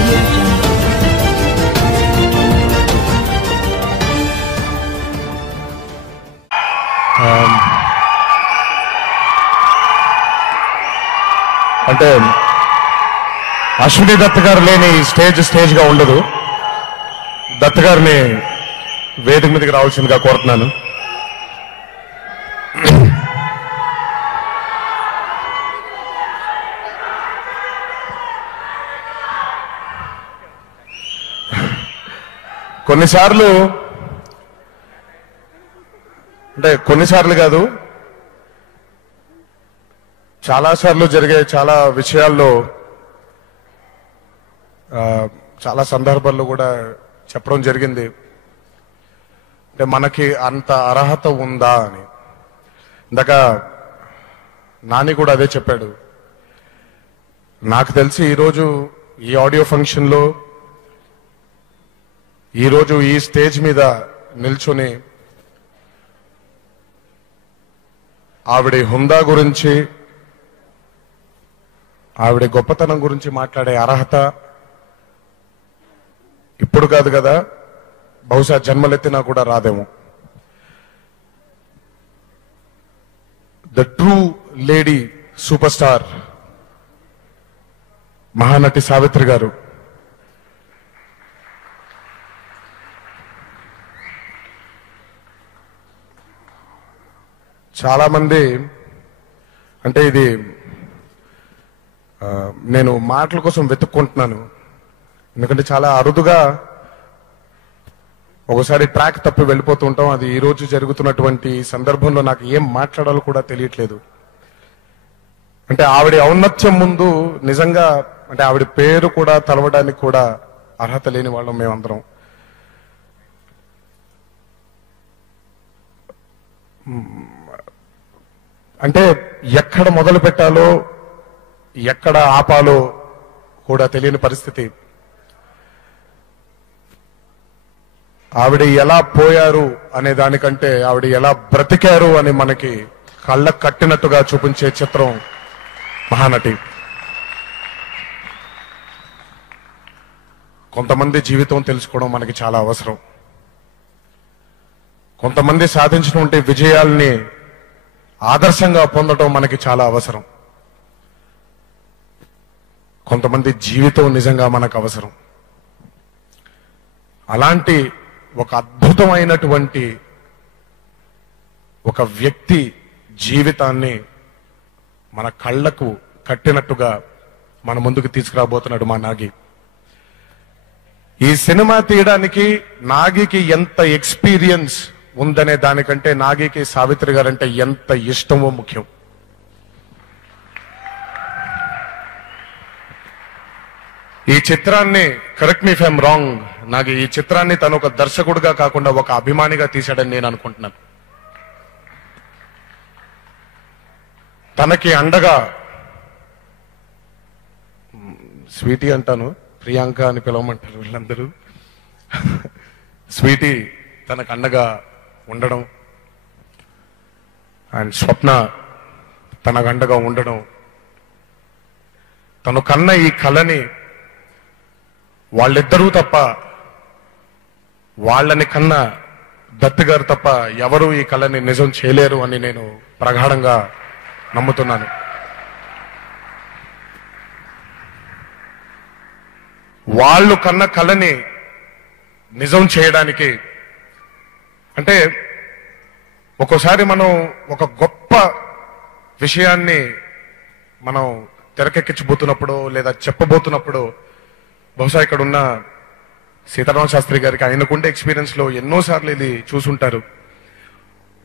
audio jungle. అంటే అశ్విని దత్ గారు లేని స్టేజ్ గా ఉండదు. దత్ గారిని వేదిక మీదకి రావాల్సిందిగా కోరుతున్నాను. కొన్నిసార్లు కాదు, చాలాసార్లు జరిగే చాలా విషయాల్లో చాలా సందర్భాల్లో కూడా చెప్పడం జరిగింది, అంటే మనకి అంత అర్హత ఉందా అని. ఇందాక నాని కూడా అదే చెప్పాడు. నాకు తెలిసి ఈరోజు ఈ ఆడియో ఫంక్షన్లో, ఈరోజు ఈ స్టేజ్ మీద నిల్చుని ఆవిడ హుందా గురించి, ఆవిడ గొప్పతనం గురించి మాట్లాడే అర్హత ఇప్పుడు కాదు కదా, బహుశా జన్మలెత్తినా కూడా రాదేమో. The true lady super star Mahanati Savitri గారు. చాలా మంది, అంటే ఇది నేను మాటల కోసం వెతుక్కుంటున్నాను, ఎందుకంటే చాలా అరుదుగా ఒకసారి ట్రాక్ తప్పి వెళ్ళిపోతూ ఉంటాం. అది ఈ రోజు జరుగుతున్నటువంటి సందర్భంలో నాకు ఏం మాట్లాడాలో కూడా తెలియట్లేదు. అంటే ఆవిడ ఔన్నత్యం ముందు నిజంగా, అంటే ఆవిడ పేరు కూడా తలవడానికి కూడా అర్హత లేని వాళ్ళం మేమందరం. అంటే ఎక్కడ మొదలు పెట్టాలో ఎక్కడ ఆపాలో కూడా తెలియని పరిస్థితి. ఆవిడ ఎలా పోయారు అనే దానికంటే ఆవిడ ఎలా బ్రతికారు అని మనకి కళ్ళకు కట్టినట్టుగా చూపించే చిత్రం మహానటి. కొంతమంది జీవితం తెలుసుకోవడం మనకి చాలా అవసరం. కొంతమంది సాధించినటువంటి విజయాల్ని ఆదర్శంగా పొందడం మనకి చాలా అవసరం. కొంతమంది జీవితం నిజంగా మనకు అవసరం. అలాంటి ఒక అద్భుతమైనటువంటి ఒక వ్యక్తి జీవితాన్ని మన కళ్ళకు కట్టినట్టుగా మన ముందుకు తీసుకురాబోతున్నాడు మా నాగి. ఈ సినిమా తీయడానికి నాగికి ఎంత ఎక్స్పీరియన్స్ ఉందనే దానికంటే నాగికి సావిత్రి గారంటే ఎంత ఇష్టమో ముఖ్యం. ఈ చిత్రాన్ని, correct me if I'm wrong, నాకు ఈ చిత్రాన్ని తను ఒక దర్శకుడిగా కాకుండా ఒక అభిమానిగా తీశాడని నేను అనుకుంటున్నాను. తనకి అండగా, స్వీటీ అంటాను, ప్రియాంక అని పిలవమంటారు వీళ్ళందరూ, స్వీటీ తనకు అండగా ఉండడం, అండ్ స్వప్న తనకు అండగా ఉండడం, తను కన్న ఈ కళని వాళ్ళిద్దరూ తప్ప, వాళ్ళని కన్నా దత్ గారు తప్ప ఎవరూ ఈ కళని నిజం చేయలేరు అని నేను ప్రగాఢంగా నమ్ముతున్నాను. వాళ్ళు కన్న కళని నిజం చేయడానికి, అంటే ఒక్కోసారి మనం ఒక గొప్ప విషయాన్ని మనం తెరకెక్కించబోతున్నప్పుడు లేదా చెప్పబోతున్నప్పుడు, బహుశా ఇక్కడ ఉన్న సీతారామ శాస్త్రి గారికి ఆయనకుండే ఎక్స్పీరియన్స్ లో ఎన్నోసార్లు ఇది చూసుంటారు.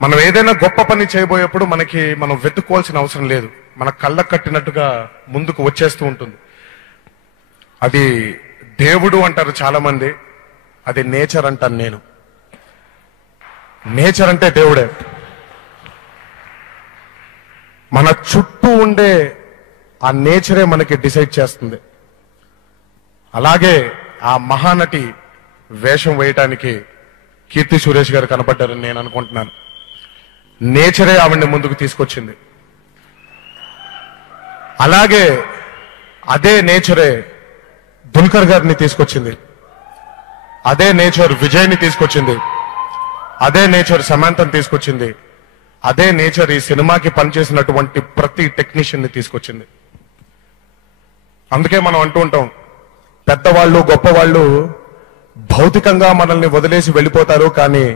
మనం ఏదైనా గొప్ప పని చేయబోయేప్పుడు మనం వెతుక్కోవాల్సిన అవసరం లేదు, మన కళ్ళకు కట్టినట్టుగా ముందుకు వచ్చేస్తూ ఉంటుంది. అది దేవుడు అంటారు చాలా మంది, అది నేచర్ అంటాను నేను. నేచర్ అంటే దేవుడే. మన చుట్టూ ఉండే ఆ నేచరే మనకి డిసైడ్ చేస్తుంది. అలాగే ఆ మహానటి వేషం వేయటానికి కీర్తి సురేష్ గారు కనపడ్డారని నేను అనుకుంటున్నాను. నేచరే ఆవిడ్ని ముందుకు తీసుకొచ్చింది. అలాగే అదే నేచరే దుల్కర్ గారిని తీసుకొచ్చింది, అదే నేచర్ విజయ్ని తీసుకొచ్చింది, అదే నేచర్ సమాంతని తీసుకొచ్చింది, అదే నేచర్ ఈ సినిమాకి పనిచేసినటువంటి ప్రతి టెక్నీషియన్ ని తీసుకొచ్చింది. అందుకే మనం అంటూ ఉంటాం, పెద్దవాళ్ళు గొప్పవాళ్ళు భౌతికంగా మనల్ని వదిలేసి వెళ్ళిపోతారు, కానీ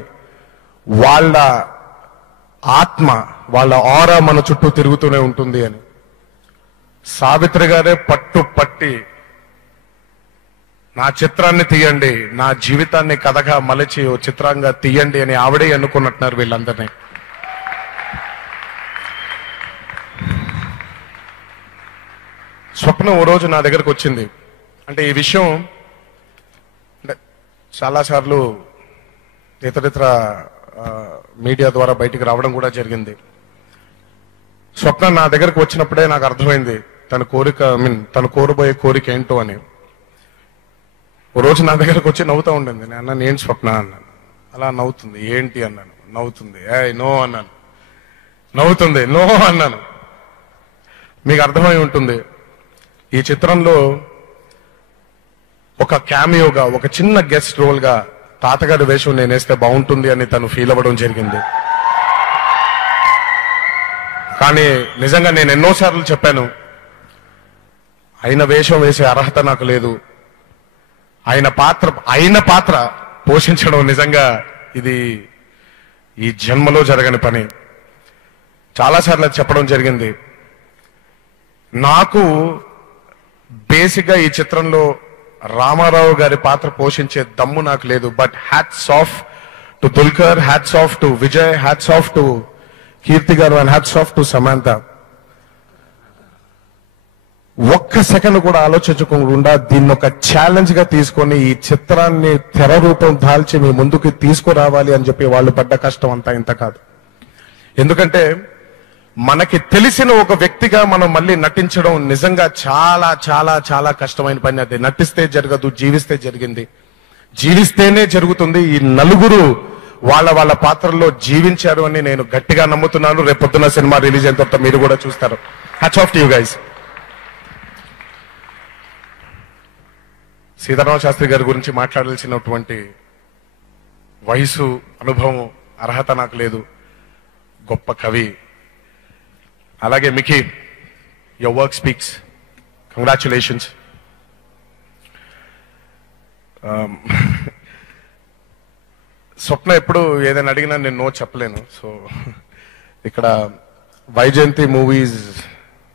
వాళ్ళ ఆత్మ, వాళ్ళ ఆరా మన చుట్టూ తిరుగుతూనే ఉంటుంది అని. సావిత్రి గారే పట్టి నా చిత్రాన్ని తీయండి, నా జీవితాన్ని కథగా మలచి ఓ చిత్రంగా తీయండి అని ఆవిడే అనుకున్నట్టున్నారు వీళ్ళందరినీ. స్వప్న ఓ రోజు నా దగ్గరకు వచ్చింది. అంటే ఈ విషయం చాలాసార్లు ఇతరితర మీడియా ద్వారా బయటికి రావడం కూడా జరిగింది. స్వప్న నా దగ్గరకు వచ్చినప్పుడే నాకు అర్థమైంది తన కోరిక, తను కోరబోయే కోరిక ఏంటో అని. ఓ రోజు నా దగ్గరకు వచ్చి నవ్వుతూ ఉండింది. నేను అన్నాను, ఏంటి స్వప్న అన్నాను. అలా నవ్వుతుంది. ఏంటి అన్నాను. నవ్వుతుంది. నో అన్నాను. నవ్వుతుంది. నో అన్నాను. మీకు అర్థమై ఉంటుంది, ఈ చిత్రంలో ఒక క్యామియోగా, ఒక చిన్న గెస్ట్ రోల్ గా తాతగారి వేషం నేను వేస్తే బాగుంటుంది అని తను ఫీల్ అవ్వడం జరిగింది. కానీ నిజంగా నేను ఎన్నోసార్లు చెప్పాను, ఆయన వేషం వేసే అర్హత నాకు లేదు, ఆయన పాత్ర పోషించడం నిజంగా ఇది ఈ జన్మలో జరగని పని. చాలాసార్లు చెప్పడం జరిగింది. నాకు బేసిక్ గా ఈ చిత్రంలో రామారావు గారి పాత్ర పోషించే దమ్ము నాకు లేదు. But hats off to Dulquer, hats off to Vijay, hats off to Keerthi garu and hats off to Samantha. ఒక్క సెకండ్ కూడా ఆలోచించకుండా దీన్ని ఒక ఛాలెంజ్ గా తీసుకొని ఈ చిత్రాన్ని తెర రూపం దాల్చి మీ ముందుకు తీసుకురావాలి అని చెప్పి వాళ్ళు పడ్డ కష్టం అంతా ఇంత కాదు. ఎందుకంటే మనకి తెలిసిన ఒక వ్యక్తిగా మనం మళ్ళీ నటించడం నిజంగా చాలా చాలా చాలా కష్టమైన పని. అది నటిస్తే జరగదు, జీవిస్తే జరిగింది. జీవిస్తేనే జరుగుతుంది. ఈ నలుగురు వాళ్ళ పాత్రల్లో జీవించారు అని నేను గట్టిగా నమ్ముతున్నాను. రేపొద్దున సినిమా రిలీజ్ అయిన తర్వాత మీరు కూడా చూస్తారు. Hats off to you guys. Seetharama Sastry గారి గురించి మాట్లాడాల్సినటువంటి వయసు, అనుభవం, అర్హత నాకు లేదు. గొప్ప కవి. అలాగే Mickey, your work speaks. Congratulations. Swapna ఎప్పుడు ఏదైనా అడిగినా నేను నో చెప్పలేను. సో ఇక్కడ వైజయంతి మూవీస్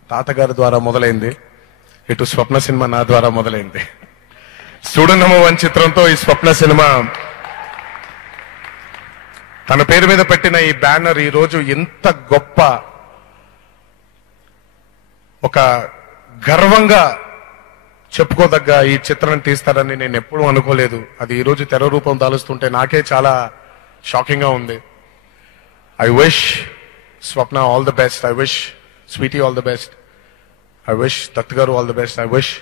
తాతగారి ద్వారా మొదలైంది, ఇటు స్వప్న సినిమా నా ద్వారా మొదలైంది. స్టూడెంట్ నెంబర్ 1 చిత్రంతో ఈ స్వప్న సినిమా తన పేరు మీద పెట్టిన ఈ బ్యానర్ ఈ రోజు ఎంత గొప్ప, ఒక గర్వంగా చెప్పుకోదగ్గ ఈ చిత్రాన్ని తీస్తారని నేను ఎప్పుడూ అనుకోలేదు. అది ఈ రోజు తెర రూపం దాలుస్తుంటే నాకే చాలా షాకింగ్ గా ఉంది. I wish Swapna all the best. I wish sweetie all the best. I wish Dutt garu all the best. I wish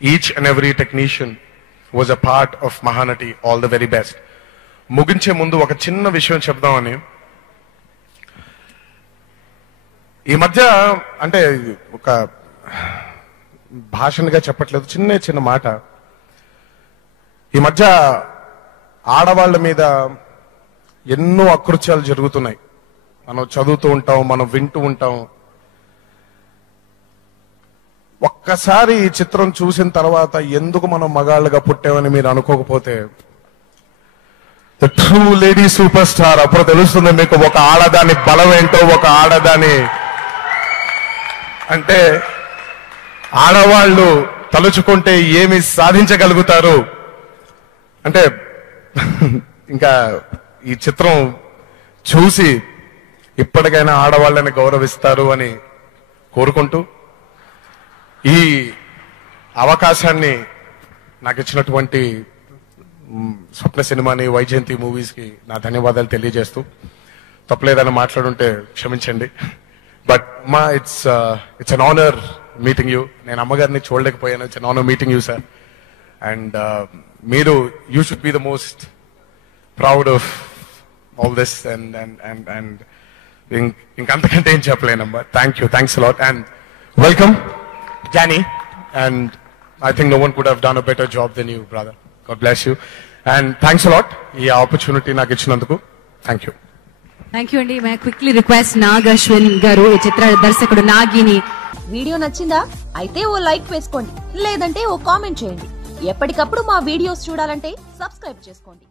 each and every technician was a part of Mahanati all the very best. ముగించే ముందు ఒక చిన్న విషయం చెప్దామని. ఈ మధ్య అంటే ఒక భాషణగా చెప్పట్లేదు, చిన్న మాట. ఈ మధ్య ఆడవాళ్ల మీద ఎన్నో అకృత్యాలు జరుగుతున్నాయి. మనం చదువుతూ ఉంటాం, మనం వింటూ ఉంటాం. ఒక్కసారి ఈ చిత్రం చూసిన తర్వాత ఎందుకు మనం మగాళ్ళగా పుట్టామని మీరు అనుకోకపోతే, the true lady super star అప్పుడు తెలుస్తుంది మీకు ఒక ఆడదాని బలం ఏంటో. ఒక ఆడదాని అంటే ఆడవాళ్ళు తలుచుకుంటే ఏమి సాధించగలుగుతారు అంటే, ఇంకా ఈ చిత్రం చూసి ఇప్పటికైనా ఆడవాళ్ళని గౌరవిస్తారు అని కోరుకుంటూ, ఈ అవకాశాన్ని నాకు ఇచ్చినటువంటి స్వప్న సినిమాని, వైజయంతి మూవీస్ కి నా ధన్యవాదాలు తెలియజేస్తూ, తప్పలేదని మాట్లాడుంటే క్షమించండి. But it's an honour meeting you. నేను అమ్మగారిని చూడలేకపోయాను. It's an honour meeting you sir. And మీరు you should be the most proud of all this. And ఇంకంతకంటే ఏం చెప్పలేనమ్మా. Thank you, thanks lot. And welcome Jani and I think no one could have done a better job than you, brother. God bless you. And thanks a lot. ఈ opportunity నాకు ఇచ్చినందుకు thank you. Thank you అండి. మే quickly request Nag Ashwin గారు, ఈ చిత్ర దర్శకుడు నాగిని. Video నచ్చిందా? అయితే ఓ like వేసుకోండి, లేదంటే ఓ కామెంట్ చేయండి. ఎప్పటికప్పుడు మా వీడియోస్ చూడాలంటే సబ్స్క్రైబ్ చేసుకోండి.